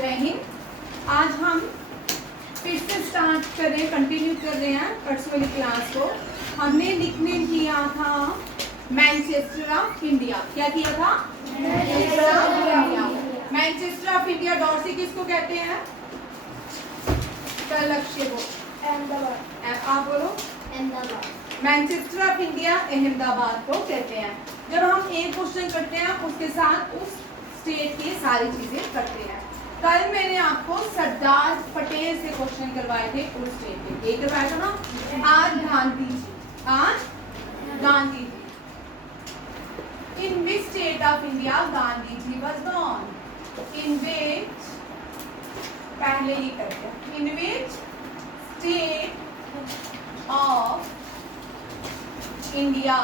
जय हिंद। आज हम फिर से स्टार्ट कर रहे हैं, कंटिन्यू कर रहे हैं परसों वाली क्लास को। हमने लिखने किया था मैनचेस्टर ऑफ इंडिया। क्या किया था? Manchester of India. Manchester of India डॉर्सी किसको कहते हैं? लक्ष्य को अहमदाबाद। आप बोलो Ahmedabad. Manchester of India Ahmedabad को कहते हैं। जब हम एक क्वेश्चन करते हैं उसके साथ उस स्टेट की सारी चीजें करते हैं। कल मैंने आपको सरदार पटेल से क्वेश्चन करवाए थे उस स्टेट के। ये करवाया था ना। आज गांधी जी। आज Gandhi ji. In which state of India Gandhi ji was born? In which, पहले ही करते हैं, in which state of India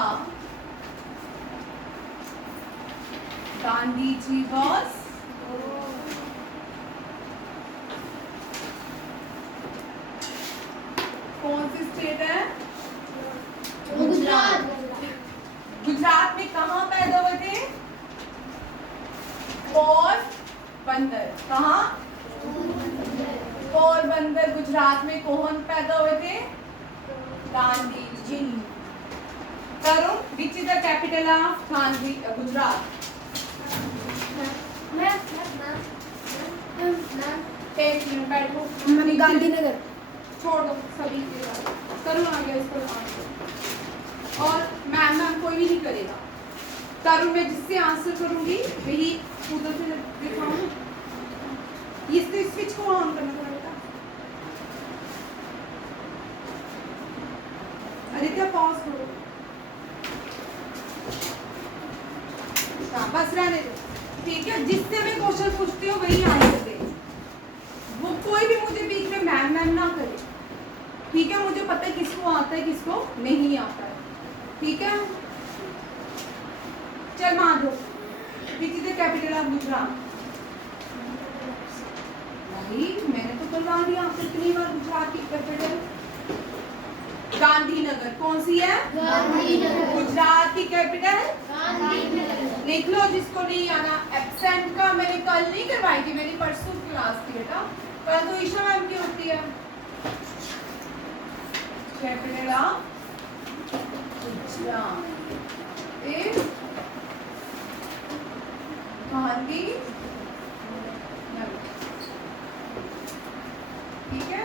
Gandhi ji was कौन सी स्टेट है? गुजरात। गुजरात में कहाँ पैदा हुए थे? पोरबंदर। कहाँ? पोरबंदर गुजरात में कौन पैदा हुए थे? गांधी जी। करुण, which is the capital of Gandhi Gujarat? एक मिनट बैठो। गांधीनगर। छोड़ दो सभी के। तरुण आ गया, उसको आंसर। और मैम कोई भी नहीं करेगा। तरुण मैं जिससे आंसर करूंगी वही उधर से दिखाऊं। इससे स्विच को ऑन करना पड़ेगा। आदित्य पॉज करो। हाँ बस रहने दो, ठीक है। जिससे मैं क्वेश्चन पूछती हूँ वही आंसर दे। वो कोई भी मुझे बीच में मैम ना करे, ठीक है। मुझे पता है किसको आता है किसको नहीं आता है, ठीक है। चल Madhav, which is the capital of Gujarat? भाई मैंने तो करवा दिया आपसे कितनी बार गुजरात की कैपिटल। गांधीनगर। कौन सी है? गांधीनगर। गुजरात की कैपिटल गांधीनगर। लिख लो जिसको नहीं आना। एब्सेंट का मैंने कल नहीं करवाई थी, मेरी परसों क्लास थी बेटा। कल तो ईशा मैम की होती है। Capital of Gujarat is Gandhinagar, ठीक है।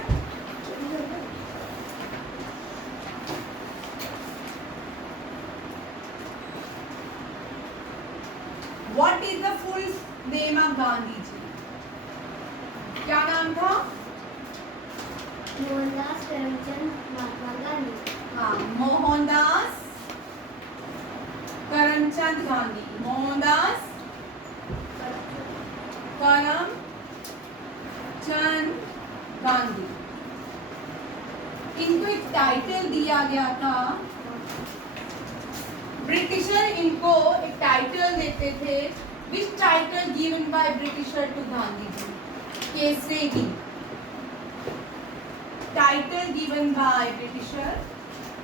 What is the full name of Gandhi ji? क्या नाम था? मोहनदास करमचंद महात्मा गांधी। हाँ, मोहनदास करमचंद गांधी। मोहनदास करमचंद गांधी। इनको एक टाइटल दिया गया था। ब्रिटिशर इनको एक टाइटल देते थे। Which title given by Britisher to Gandhi ji? Kesari. Title given by Britisher.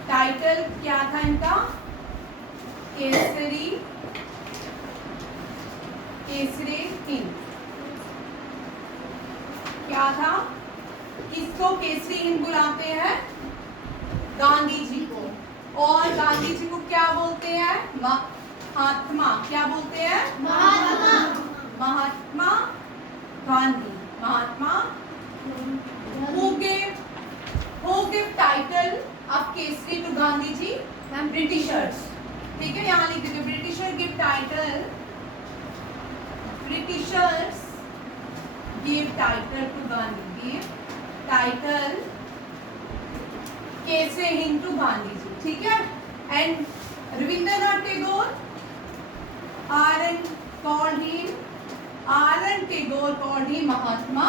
Title क्या था इनका? केसरी। केसरी हिंद। क्या था? किसको केसरी हिंद बुलाते हैं? गांधी जी को। और गांधी जी को क्या बोलते हैं? महात्मा। क्या बोलते हैं? महात्मा। महात्मा गांधी। महात्मा। Who gave title of Kesari to Gandhi ji? Britishers। ठीक है, यहाँ लिख दीजिए। Britisher give title। Britishers give title to Gandhi. Give title Kesari Hind to Gandhi ji, ठीक है। And Rabindranath Tagore called him Mahatma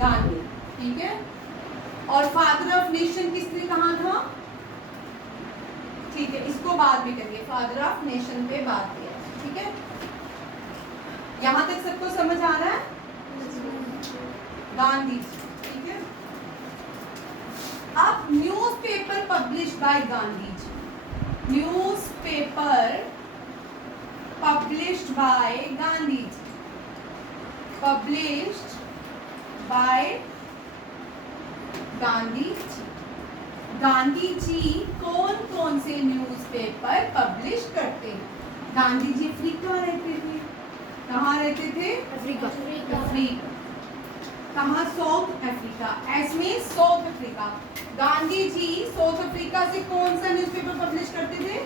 Gandhi, ठीक है। और फादर ऑफ नेशन किसने कहा था? ठीक है, इसको बाद में करिए। फादर ऑफ नेशन पे बात किया, ठीक है। यहाँ तक सबको समझ आ रहा है? गांधी जी, ठीक है। अब newspaper publish by Gandhi ji. Newspaper published by Gandhi ji. Published by Gandhi ji. Gandhi ji कौन कौन से न्यूज़पेपर पब्लिश करते हैं? गांधी जी अफ्रीका रहते थे। कहाँ रहते थे? अफ्रीका। अफ्रीका। कहाँ? South Africa. इसमें south Africa. Gandhi ji south Africa से कौन सा न्यूज़पेपर पब्लिश करते थे?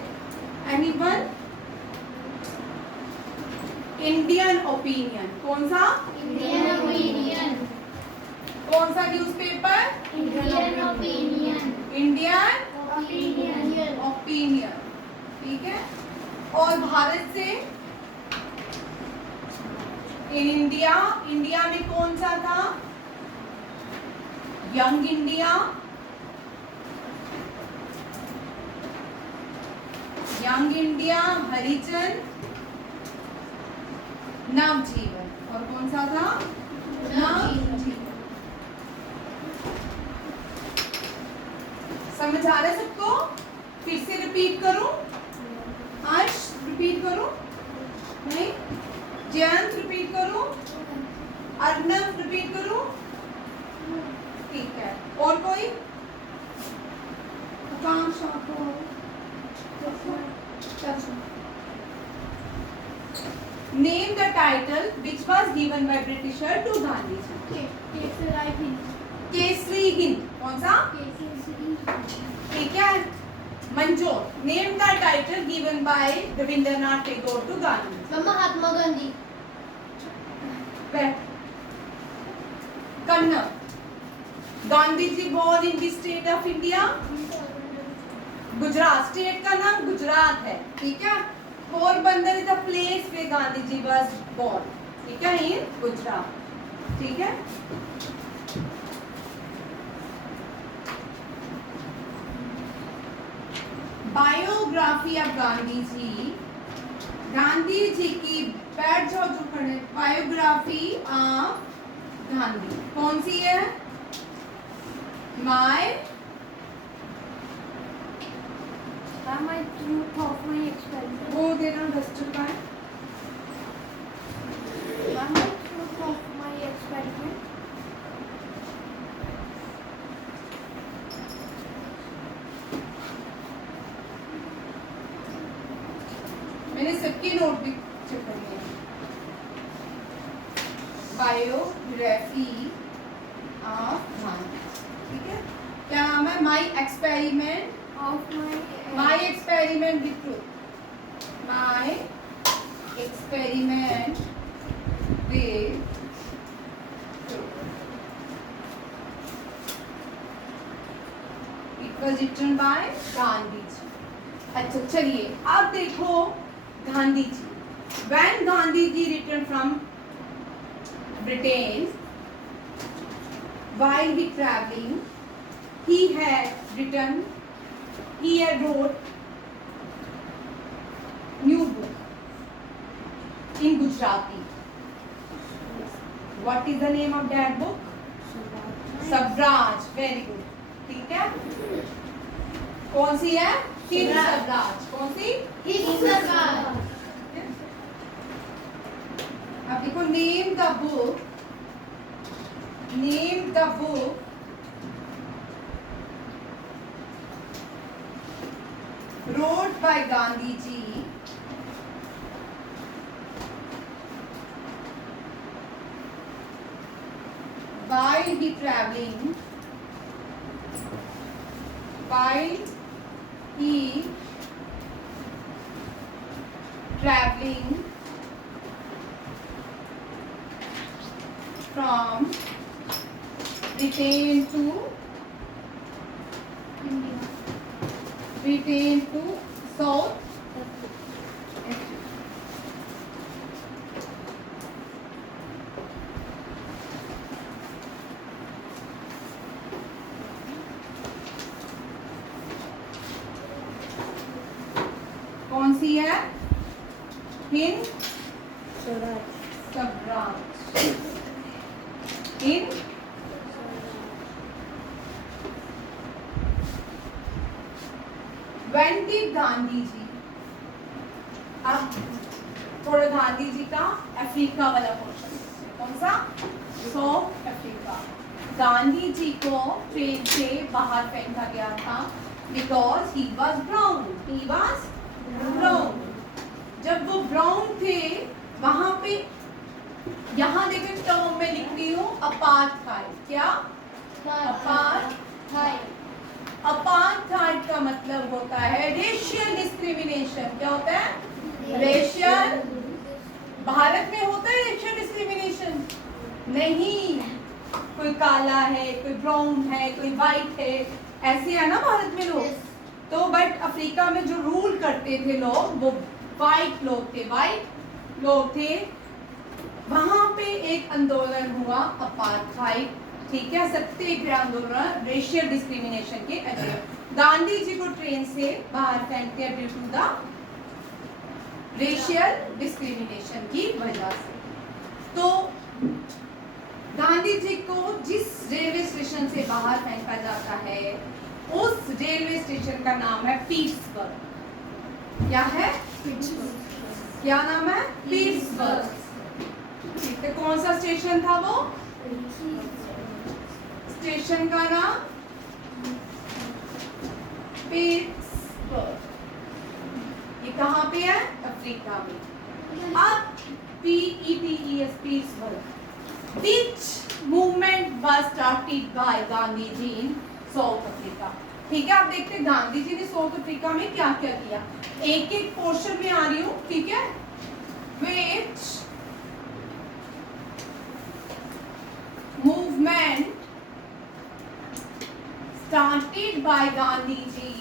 एनीवन? Indian opinion. कौन सा? Indian opinion. कौन सा newspaper? Indian opinion. Indian opinion. Opinion. ठीक है। और भारत से इन इंडिया, इंडिया में कौन सा था? यंग इंडिया, यंग इंडिया, हरिजन, नवजीवन। और कौन सा था? नवजीवन। समझ आ रहा है सबको? फिर से रिपीट करूं? हर्ष रिपीट करूं? नहीं? जयंत रिपीट करूं? अर्नव रिपीट करूं? ठीक है। और कोई? आकांक्षा को name the title which was given by Britisher to Gandhi ji. Kesari Hind. कौन सा? ठीक है। Manjor, name the title given by Rabindranath Tagore to Gandhi. Mahatma Gandhi. Kannada, Gandhi ji born in the state of India. Gujarat, state का नाम गुजरात है। ठीक है। Porbandar is the place way Gandhi ji was born. ठीक है, इन गुजरात। ठीक है। Biography of Gandhi ji. गांधी जी की बैठ जाओ जो खड़े। बायोग्राफी ऑफ गांधी कौन सी है? My truth of my experiment. वो देना डस्टर का। My truth of my experiment. मैंने सबकी नोट भी चेक करनी है। Biography of Gandhi. ठीक है। क्या नाम है? My experiment Of my experiment with truth. My experiment with truth. It was written by Gandhi ji. अच्छा चलिए अब देखो Gandhi ji. When Gandhi ji returned from Britain, while he traveling, he had wrote new book in Gujarati. What is the name of that book? Sabraj. Very good. ठीक है। कौन सी है? हिंद स्वराज। कौन सी? His Sarvaj. अब देखो name the book. Name the book wrote by Gandhi ji while he traveling, while he traveling from Britain to South Africa. कौन सी है? Hind Swaraj. Hind When did Gandhi जी, अब थोड़ा गांधी जी का अफ्रीका वाला क्वेश्चन। कौन सा? South Africa. गांधी जी को ट्रेन से बाहर फेंका गया था because he was brown. He was brown. जब वो ब्राउन थे वहां पे, यहाँ देखें टर्म में लिख रही हूँ अपार्थाइड। क्या? अपार्थाइड। अपार्थाइड का मतलब होता है रेशियल डिस्क्रिमिनेशन। क्या होता है? रेशियल। भारत में होता है रेशियल डिस्क्रिमिनेशन? नहीं। कोई काला है, कोई ब्राउन है, कोई वाइट है, ऐसे है ना भारत में लोग। तो बट अफ्रीका में जो रूल करते थे लोग वो वाइट लोग थे, वाइट लोग थे। वहां पे एक आंदोलन हुआ अपार्थाइड, ठीक है, सत्याग्रह आंदोलन, रेशियल डिस्क्रिमिनेशन के अगेंस्ट। गांधी जी को ट्रेन से बाहर फेंक दिया due to the racial discrimination की वजह से। तो गांधी जी को जिस रेलवे स्टेशन से बाहर फेंका जाता है उस रेलवे स्टेशन का नाम है पीट्सबर्ग। क्या है? क्या नाम है? पीट्सबर्ग। ठीक है, कौन सा स्टेशन था वो? स्टेशन का नाम पीट्सबर्ग। ये कहाँ पे है? अफ्रीका में। अब PETES Pittsburgh. Which movement was started by Gandhi ji in South Africa? ठीक है, आप देखते हैं गांधी जी ने साउथ अफ्रीका में क्या क्या किया। एक एक पोर्शन में आ रही हूँ, ठीक है। Which movement started by Gandhi ji?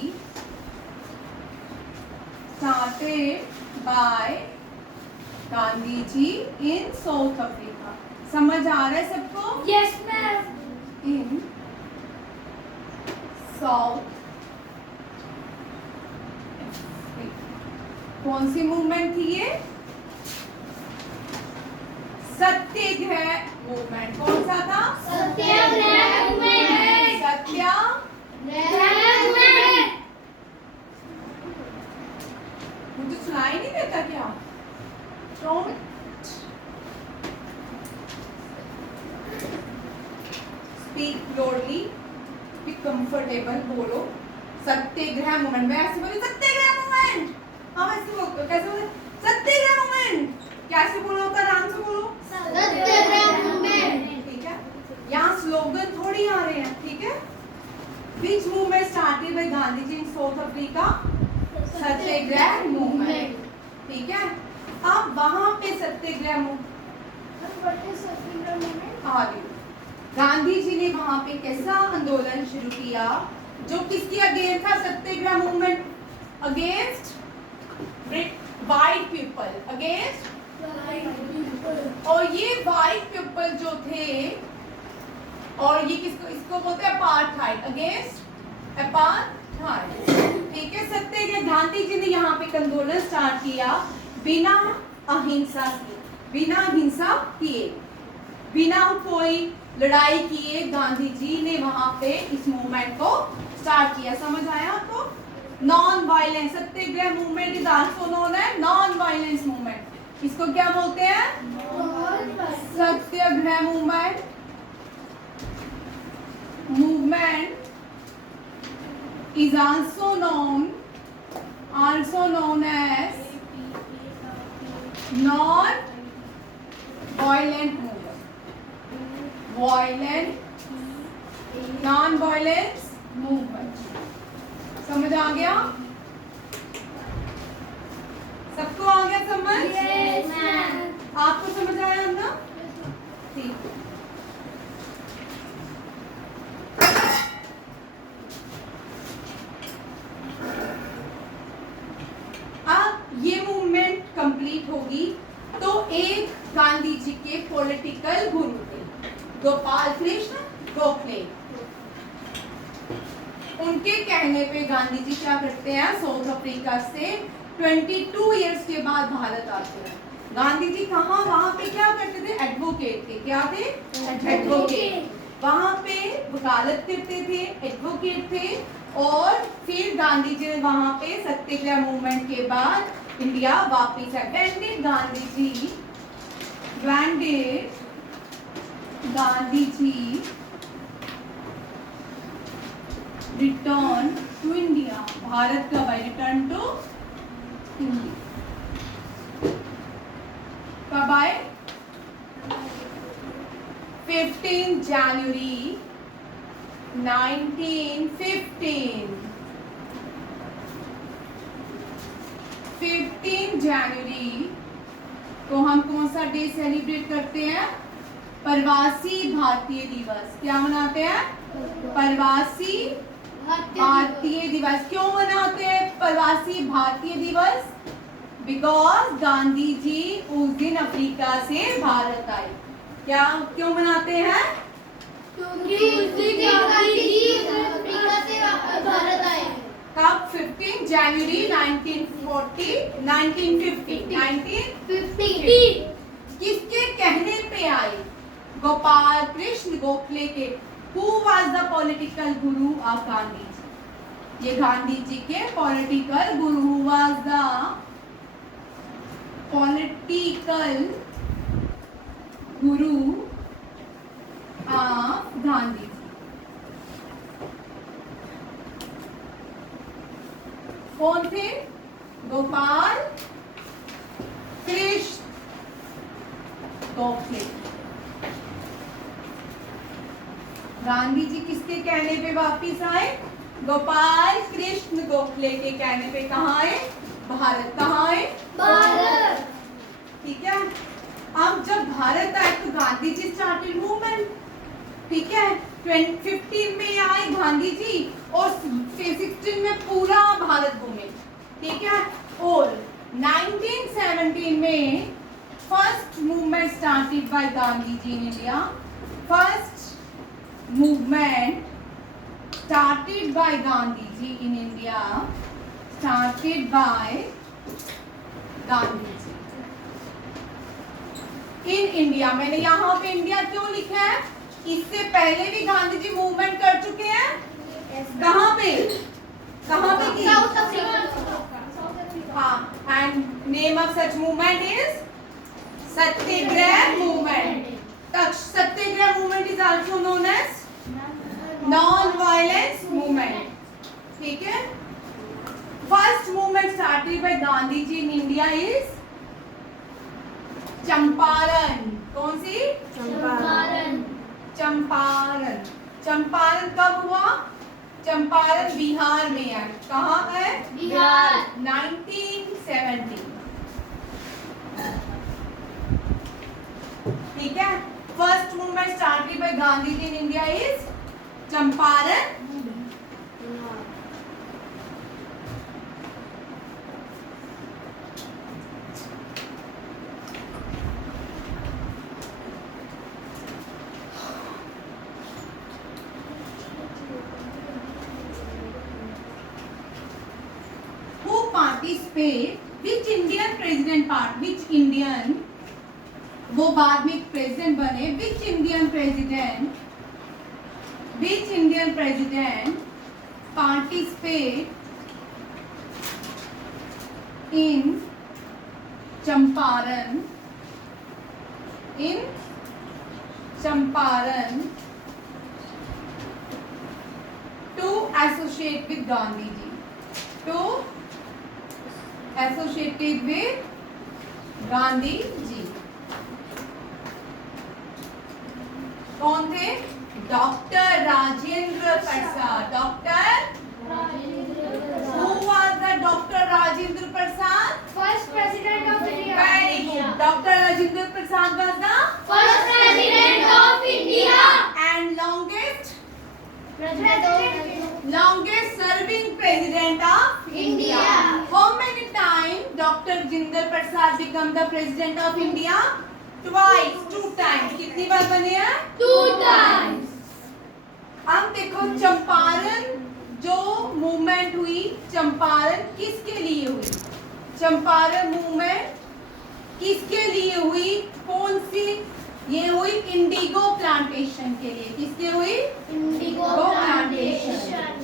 Started by Gandhi ji in South Africa. समझ आ रहा है सबको? Yes ma'am. इन साउथ कौन सी मूवमेंट थी ये? सत्याग्रह मूवमेंट। कौन सा था? सत्याग्रह मूवमेंट। सत्याग्रह। मुझे सुनाई नहीं देता क्या? Don't speak loudly, be comfortable, बोलो सत्याग्रह मूवमेंट। मैं ऐसे बोली सत्याग्रह मूवमेंट। हाँ ऐसे बोलो, कैसे बोले? सत्याग्रह मूवमेंट। कैसे बोलना होता है? आराम से बोलो सत्याग्रह मूवमेंट। ठीक है, यहाँ स्लोगन थोड़ी आ रहे हैं, ठीक है। Which movement started by Gandhi ji in South Africa? Satyagraha movement, ठीक है। अब वहां पे सत्याग्रह आ गई। गांधी जी ने वहां पे कैसा आंदोलन शुरू किया जो किसके अगेंस्ट था? Satyagraha movement against white people, against. और ये वाइट पीपल जो थे, और ये किसको, इसको बोलते हैं अपार्थाइड, अगेंस्ट अपार्थाइड, ठीक है। सत्याग्रह गांधी जी ने यहाँ पे आंदोलन स्टार्ट किया बिना अहिंसा के, बिना हिंसा किए, बिना कोई लड़ाई किए गांधी जी ने वहां पे इस मूवमेंट को स्टार्ट किया। समझ आया आपको? Non violence Satyagraha movement is also known as non violence movement. इसको क्या बोलते हैं? Satyagraha movement. Movement is also known as non-violent movement. Non-violence movement. समझ आ गया? सबको आ गया समझ? Yes ma'am. आपको समझ आया ना? ठीक। ये मूवमेंट कंप्लीट होगी तो एक गांधी जी के पॉलिटिकल गुरु थे गोपाल कृष्ण गोखले। उनके कहने पे गांधी जी क्या करते हैं? साउथ अफ्रीका से 22 इयर्स के बाद भारत आते हैं। गांधी जी कहाँ, वहां पे क्या करते थे? एडवोकेट थे। क्या थे? एडवोकेट। वहां पे वकालत करते थे, एडवोकेट थे। और फिर गांधी जी ने वहां पे सत्याग्रह मूवमेंट के बाद इंडिया वापिस आए। When did Gandhi return to India, Bharat कब आए, रिटर्न टू इंडिया कब आए, 15 जनवरी 1915। 15 जनवरी को हम कौन सा डे सेलिब्रेट करते हैं, प्रवासी भारतीय दिवस। क्या मनाते हैं, प्रवासी भारतीय दिवस। क्यों मनाते हैं प्रवासी भारतीय दिवस, बिकॉज गांधी जी उस दिन अफ्रीका से भारत आए। क्या क्यों मनाते हैं, क्योंकि उस दिन गांधी जी अफ्रीका से भारत आए। कब, 15 जनवरी 1950। किसके कहने पे आए, गोपाल कृष्ण गोखले के। Who was the political guru of Gandhi ji, ये गांधी जी के political Guru. Who was the political guru of Gandhi ji, कौन थे, गोपाल कृष्ण गोखले। गांधी जी किसके कहने पे वापिस आए, गोपाल कृष्ण गोखले के कहने पे। कहाँ आए, भारत। कहाँ आए, भारत। ठीक है। अब जब भारत आए तो गांधी जी स्टार्टेड मूवमेंट, ठीक है। 15 में आए गांधी जी और 16 में पूरा भारत घूमे, ठीक है। और 1917 में first movement started by Gandhi ji in India. First movement started by Gandhi ji in India, started by Gandhi ji in India। मैंने यहाँ पे इंडिया क्यों लिखा है, इससे पहले भी गांधी जी मूवमेंट कर चुके हैं। कहाँ पे, कहाँ पे की, साउथ अफ्रीका। हाँ, and name of such movement is Satyagraha movement. Satyagraha movement is also known as non violence movement, ठीक है। First movement started by Gandhi ji in India is Champaran. कौन सी, चंपारण। चंपारण। चंपारण कब हुआ, चंपारण बिहार में है। कहाँ है, बिहार। 1970, ठीक है। First movement started by Gandhi ji in India is Champaran. Who participate, which Indian president part, which Indian, वो बाद में प्रेसिडेंट बने। Which Indian president participate in Champaran to associate with Gandhi ji, to associated with Gandhi ji. कौन थे, doctor Rajendra Prasad. Doctor, who was the Dr. Rajendra Prasad? First president of India. Very good. Dr. Rajendra Prasad was the first president of India and longest president serving president of India. How many times Dr. Rajendra Prasad become the president of India? Twice, 2 times. कितनी बार बने हैं, 2 times. अब देखो चंपारण जो movement हुई, चंपारण किसके लिए हुई, चंपारण मूवमेंट किसके लिए हुई, कौन सी, ये हुई इंडिगो प्लांटेशन के लिए। किसके हुई, इंडिगो प्लांटेशन।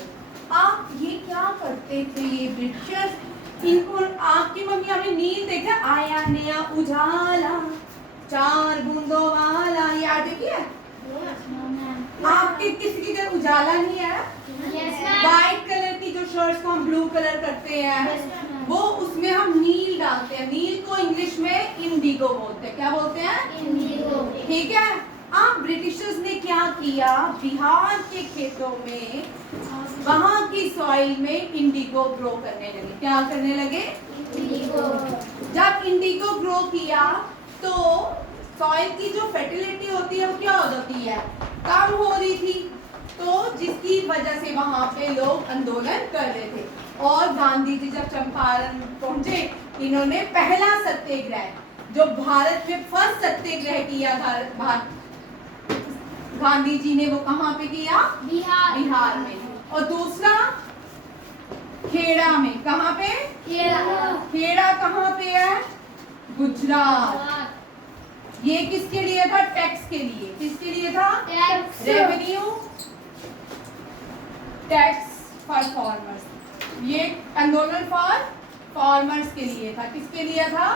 आप ये क्या करते थे, ये ब्रिटिशर्स, इनको आपकी मम्मी आपने नील देखा, आया नया उजाला 4 बूंदों वाला, याद है क्या, आपके किसी की घर उजाला नहीं आया, यस व्हाइट कलर की जो शर्ट्स को हम ब्लू कलर करते हैं वो उसमें हम नील डालते हैं। नील को इंग्लिश में इंडिगो बोलते हैं। क्या बोलते हैं? ठीक है। अब ब्रिटिशर्स ने क्या किया, बिहार के खेतों में वहां की सॉइल में इंडिगो ग्रो करने लगे। क्या करने लगे? जब इंडिगो ग्रो किया तो सॉइल की जो फर्टिलिटी होती है वो क्या हो जाती है, कम हो रही थी। तो जिसकी वजह से वहां पे लोग आंदोलन कर रहे थे और गांधी जी जब चंपारण पहुंचे, इन्होंने पहला सत्याग्रह जो भारत में फर्स्ट सत्याग्रह किया था गांधी जी ने, वो कहाँ पे किया? बिहार में। और दूसरा खेड़ा में। कहाँ पे? खेड़ा कहाँ पे है? गुजरात। ये किसके लिए था? टैक्स के लिए। किसके लिए था? Revenue tax for farmers. ये आंदोलन फॉर फार्मर्स के लिए था। किसके लिए था?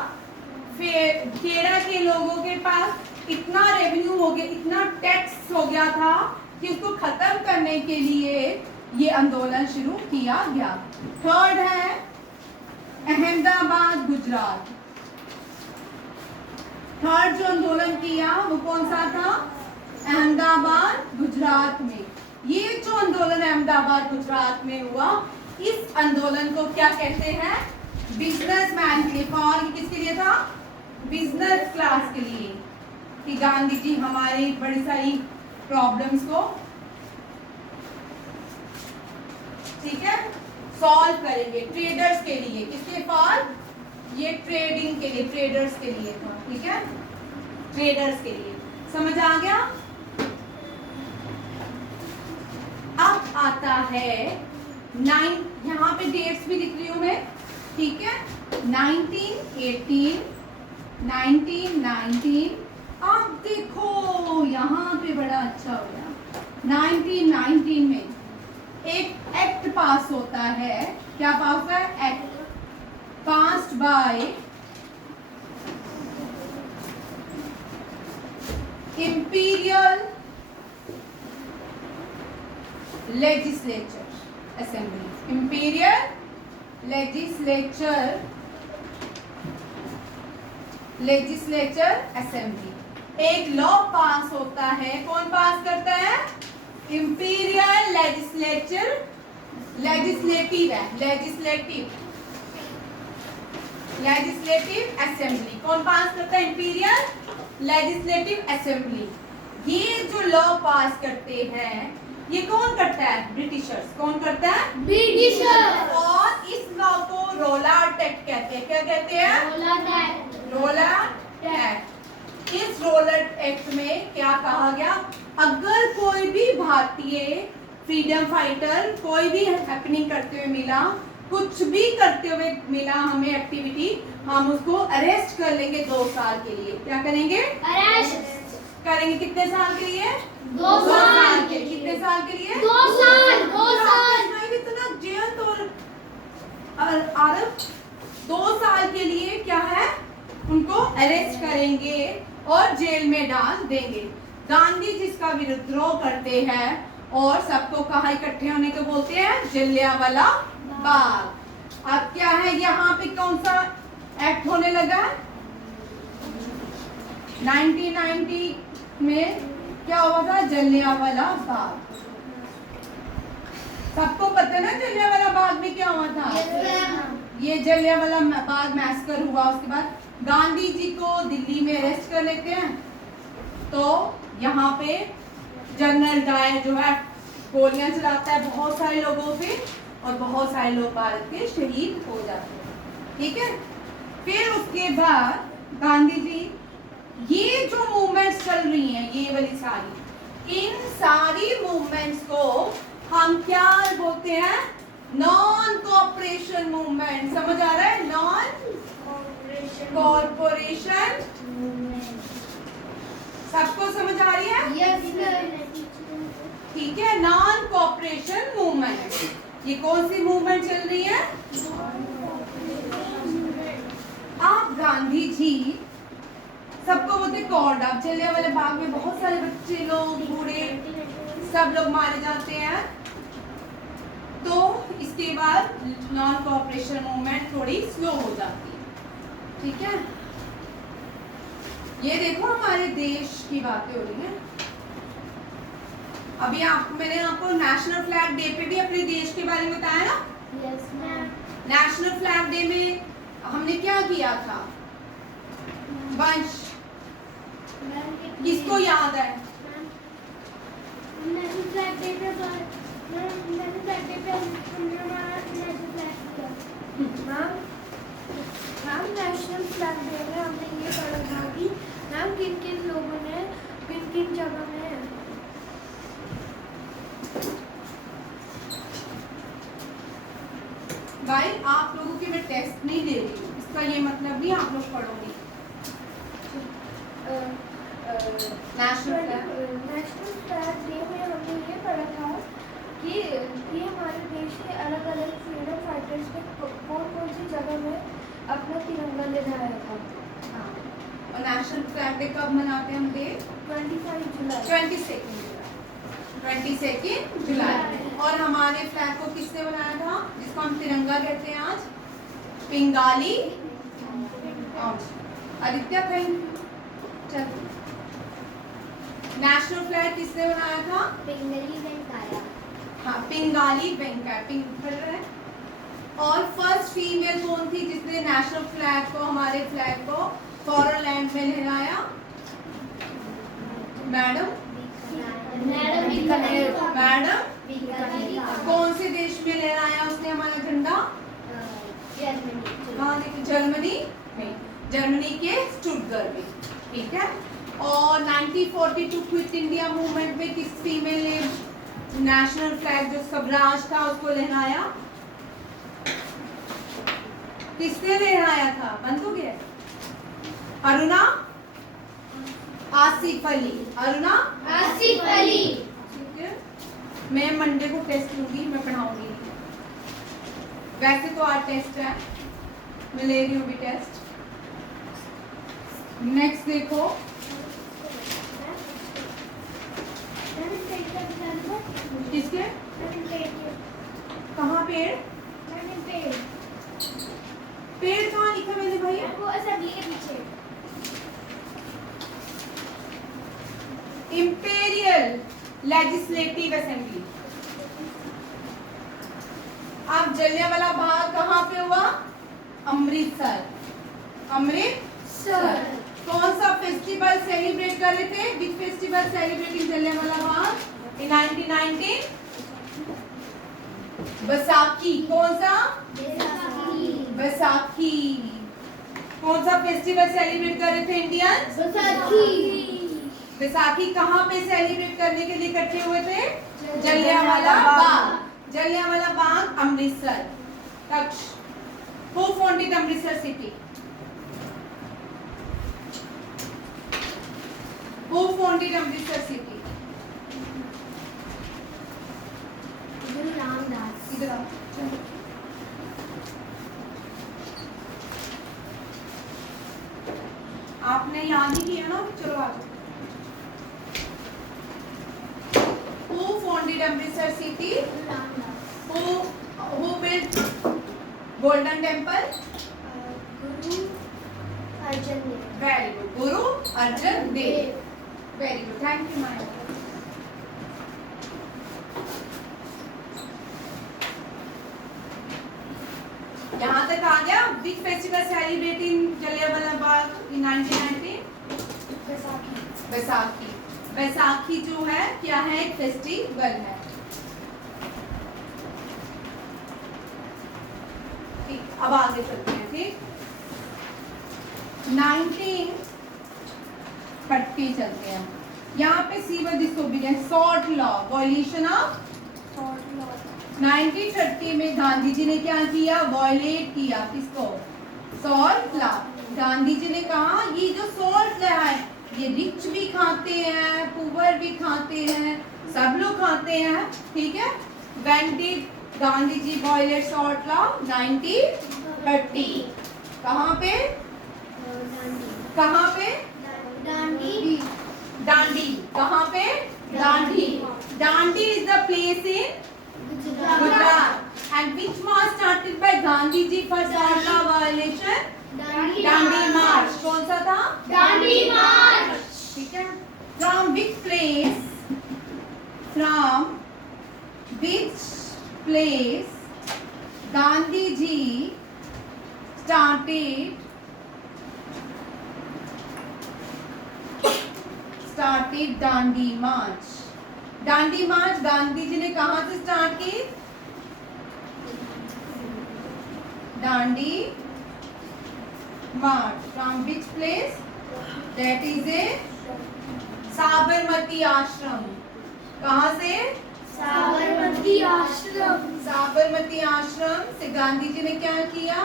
फिर खेड़ा के लोगों के पास इतना रेवेन्यू हो गया, इतना टैक्स हो गया था कि उसको खत्म करने के लिए ये आंदोलन शुरू किया गया। थर्ड है अहमदाबाद गुजरात। थर्ड जो आंदोलन किया वो कौन सा था? अहमदाबाद गुजरात में। ये जो आंदोलन अहमदाबाद गुजरात में हुआ, इस आंदोलन को क्या कहते हैं? बिजनेसमैन के लिए। और किसके लिए था? बिजनेस क्लास के लिए, कि गांधी जी हमारी बड़ी सारी प्रॉब्लम्स को ठीक है सॉल्व करेंगे। ट्रेडर्स के लिए। किसके? फॉर ये ट्रेडिंग के लिए, ट्रेडर्स के लिए था। ठीक है, ट्रेडर्स के लिए। समझ आ गया? अब आता है यहाँ पे डेट्स भी लिख रही हूं मैं। ठीक है, 1918, 1919। अब देखो यहाँ पे बड़ा अच्छा हो गया। 1919 में एक एक्ट पास होता है। क्या पास होता है? Act passed by Imperial Legislature Assembly। Imperial Legislature Assembly एक लॉ पास होता है। कौन पास करता है? Imperial legislative assembly. कौन पास करता है? Imperial legislative assembly. ये जो लॉ पास करते हैं, ये कौन करता है? ब्रिटिशर्स। कौन करता है? ब्रिटिशर्स। और इस लॉ को रोलार्ड एक्ट कहते हैं। क्या कहते हैं? रोलार्ड एक्ट। इस रोलार्ड एक्ट में क्या कहा गया? अगर कोई भी भारतीय फ्रीडम फाइटर कोई भी हैपनिंग करते हुए मिला, कुछ भी करते हुए मिला हमें एक्टिविटी, हम उसको अरेस्ट कर लेंगे 2 साल के लिए। क्या करेंगे? अरेस्ट करेंगे। कितने साल के लिए? 2 साल के। कितने साल के लिए? 2 साल। 2 साल। इतना जेल तो अरब 2 साल के लिए क्या है? उनको अरेस्ट करेंगे और जेल में डाल देंगे। गांधी जिसका विद्रोह करते हैं और सबको कहाँ इकट्ठे होने को बोलते हैं? जलियांवाला बाग। अब क्या है यहाँ पे कौन सा एक्ट होने लगा? 1990 में क्या हुआ था? जलियांवाला बाग। सबको पता है ना जलियांवाला बाग में क्या हुआ था? ये जलियांवाला बाग मैसकर हुआ। उसके बाद गांधी जी को दिल्ली में अरेस्ट कर लेते हैं। तो यहाँ पे जनरल डायर जो है गोलियां चलाता है बहुत सारे लोगों पे और बहुत सारे लोग भारत के शहीद हो जाते हैं। ठीक है, फिर उसके बाद गांधी जी ये जो मूवमेंट्स चल रही हैं, ये वाली सारी, इन सारी मूवमेंट्स को हम क्या बोलते हैं? Non cooperation movement. समझ आ रहा है? Non corporation. सबको समझ आ रही है? यस। ठीक है, नॉन कोऑपरेशन मूवमेंट। ये कौन सी मूवमेंट चल रही है? आप गांधी जी सबको बोलते कॉल्ड अप। जलियांवाला बाग में बहुत सारे बच्चे लोग, बूढ़े, सब लोग मारे जाते हैं। तो इसके बाद नॉन कोऑपरेशन मूवमेंट थोड़ी स्लो हो जाती है, ठीक है। ये देखो हमारे देश की बातें हो रही हैं। अभी मैंने आपको नेशनल फ्लैग डे पे भी अपने देश के बारे में बताया ना। Yes ma'am. National flag day में हमने क्या किया था? वंश किसको याद है? नेशनल फ्लैग डे पे नेशनल फ्लैग डे पे हमने हमारा नेशनल फ्लैग किया। मैम नेशनल फ्लैग डे में हमने ये पढ़ा था कि मैम किन किन लोगों ने किन किन जगह में भाई आप लोगों की मैं टेस्ट नहीं दे रही हूँ, इसका ये मतलब नहीं आप लोग पढ़ोगे। नेशनल फ्लैग डे में हमने ये पढ़ा था कि हमारे देश के अलग अलग फ्रीडम फाइटर्स ने कौन कौन सी जगह में अपना तिरंगा लहराया था। हाँ। और नेशनल फ्लैग डे कब मनाते हैं हम? डे 22 जुलाई। और हमारे फ्लैग को किसने बनाया था, जिसको हम तिरंगा कहते हैं आज? पिंगाली आदित्य। Thank you. चलो, नेशनल फ्लैग किसने बनाया था? पिंगाली वेंकैया। हाँ, पिंगाली वेंकैया। और फर्स्ट फीमेल कौन थी जिसने नेशनल फ्लैग को, हमारे फ्लैग को फॉरेन लैंड में लहराया? मैडम कौन से देश में लहराया उसने हमारा झंडा? हाँ देखिए, जर्मनी के स्टुटगर्ट में, ठीक है। और 1942 क्विट इंडिया मूवमेंट में किस फीमेल ने नेशनल फ्लैग जो स्वराज था उसको लहराया? किसने लहराया था? बंद हो गया। अरुणा आसिफ अली। ठीक है, मैं मंडे को टेस्ट लूंगी, मैं पढ़ाऊंगी। वैसे तो आज टेस्ट है, मैं ले रही हूँ भी टेस्ट। नेक्स्ट देखो, किसके? कहाँ पेड़? पेड़ कहाँ लिखा मैंने भैया? वो असेंबली के पीछे। Imperial legislative assembly. अब जलियांवाला बाग कहाँ पे हुआ? अमृतसर। कौन सा फेस्टिवल सेलिब्रेट कर रहे थे? Which festival celebrating Jallianwala Bagh इन 1919? बैसाखी। कौन सा? बैसाखी। कौन सा फेस्टिवल सेलिब्रेट कर रहे थे इंडियंस? बैसाखी कहाँ पे सेलिब्रेट करने के लिए इकट्ठे हुए थे? जलियांवाला बाग अमृतसर। तक्ष। Who founded Amritsar city? Who founded Amritsar city? Guru Ramdas. इधर आओ। आपने याद ही किया ना, चलो आ जाओ। Who founded Amritsar city? Who built Golden Temple? Guru Arjan Dev. Very good. Guru Arjan Dev. Very good. Thank you, Maya. यहाँ तक आ गया। Which festival celebrated in Jallianwala Bagh in 1919? Baisakhi. Baisakhi जो है क्या है? एक फेस्टिवल है। ठीक, अब आगे चलते हैं। ठीक, 1930 चलते हैं। यहाँ पे civil disobedience, salt law, violation of 1930 में गांधी जी ने क्या किया? वॉयलेट किया। किसको? Salt law. गांधी जी ने कहा ये जो सॉल्ट लॉ है ये रिच भी खाते हैं, पुअर भी खाते हैं, सब लोग खाते हैं, ठीक है। When did Gandhi ji violate salt law? 1930। कहाँ पे? कहाँ पे? दांडी। दांडी। कहाँ पे? Dandi. Dandi is the place in Gujarat. And which march started by Gandhi ji for salt law violation? Dandi March. कौन सा था? Dandi March. ठीक है. From which place? From which place Gandhi ji started Dandi March? Dandi March Gandhi ji ने कहाँ से start की? Dandi March. From which place? That is a Sabarmati आश्रम. कहाँ से? साबरमती आश्रम. साबरमती आश्रम से गांधी जी ने क्या किया?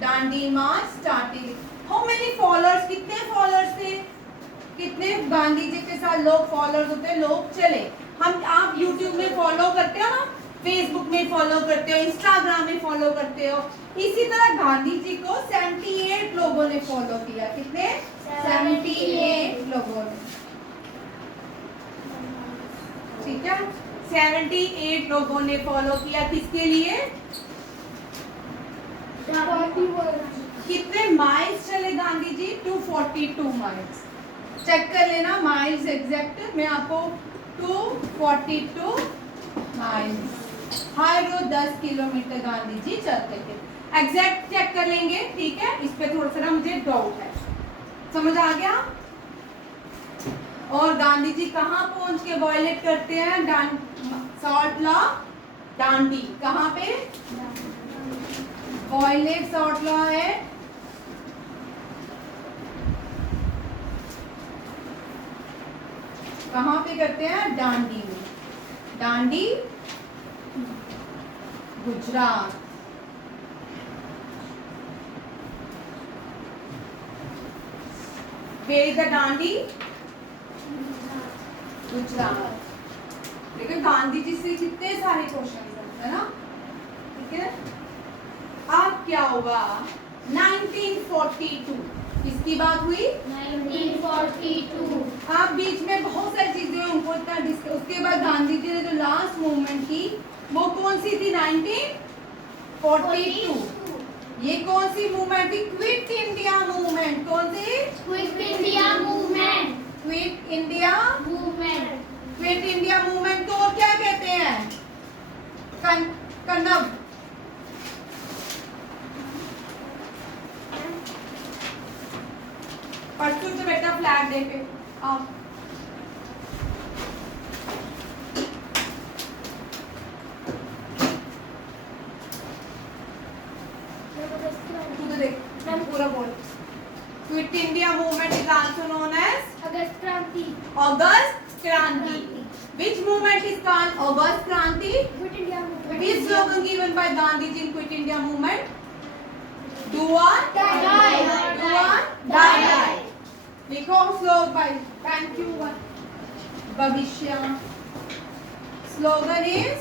दांडी मार्च स्टार्टेड. How many followers? कितने फॉलोअर्स थे? कितने गांधी जी के साथ लोग फॉलोअर्स होते हैं? लोग चले. हम आप YouTube में फॉलो करते हो ना, फेसबुक में फॉलो करते हो, इंस्टाग्राम में फॉलो करते हो. इसी तरह गांधी जी को 78 लोगों ने फॉलो किया. कितने? 78 लोगों ने. ठीक है, 78 लोगों ने फॉलो किया. किसके लिए? कितने माइल्स चले गांधी जी? 242 माइल्स. चेक कर लेना माइल्स एग्जैक्ट. मैं आपको 242 माइल्स हर रोज 10 किलोमीटर गांधी जी चलते थे. एग्जैक्ट चेक कर लेंगे. ठीक है, इस पे थोड़ा सा मुझे डाउट है. समझ आ गया? और गांधी जी कहाँ पहुंच के वायलेट करते हैं? Salt law Dandi. कहाँ पे वायलेट सॉल्ट लॉ है? कहाँ पे करते हैं? दांडी में. Dandi Gujarat. Where is the Dandi? Gujarat. देखिए गांधी जी से कितने सारे क्वेश्चन है ना. ठीक है. अब क्या होगा? 1942 किसकी बात हुई? 1942. आप बीच में बहुत सारी चीजें उनको इतना उसके बाद गांधी जी ने जो लास्ट मूवमेंट की वो कौन सी थी? 1942. ये कौन सी मूवमेंट थी? Quit India movement. कौन सी? Quit India movement. Quit India movement. Quit India movement को और क्या कहते हैं? कन्नव. परसों से बेटा फ्लैग डे पे आओ. पूरा बोल. Quit India movement is also known as August Kranti. August Kranti. Which movement is called August Kranti? Quit India movement. Which slogan given by Gandhi ji in Quit India movement? Do or Die. Do or die. लिखो slogan by. Thank you. Bhavishya. Slogan is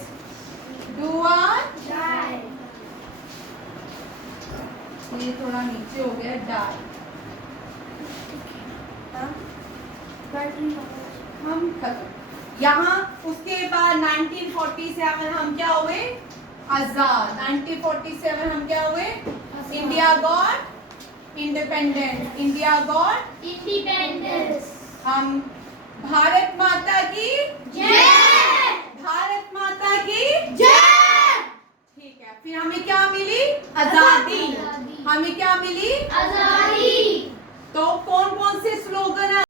Do or Die. ये थोड़ा नीचे हो गया. Die. हम खत्म. यहाँ उसके बाद 1947 हम क्या हुए? आजाद. 1947 हम क्या हुए? India got independence. India got independence. हम भारत माता की जय. भारत माता की जय. ठीक है. फिर हमें क्या मिली? आजादी. हमें क्या मिली? आजादी.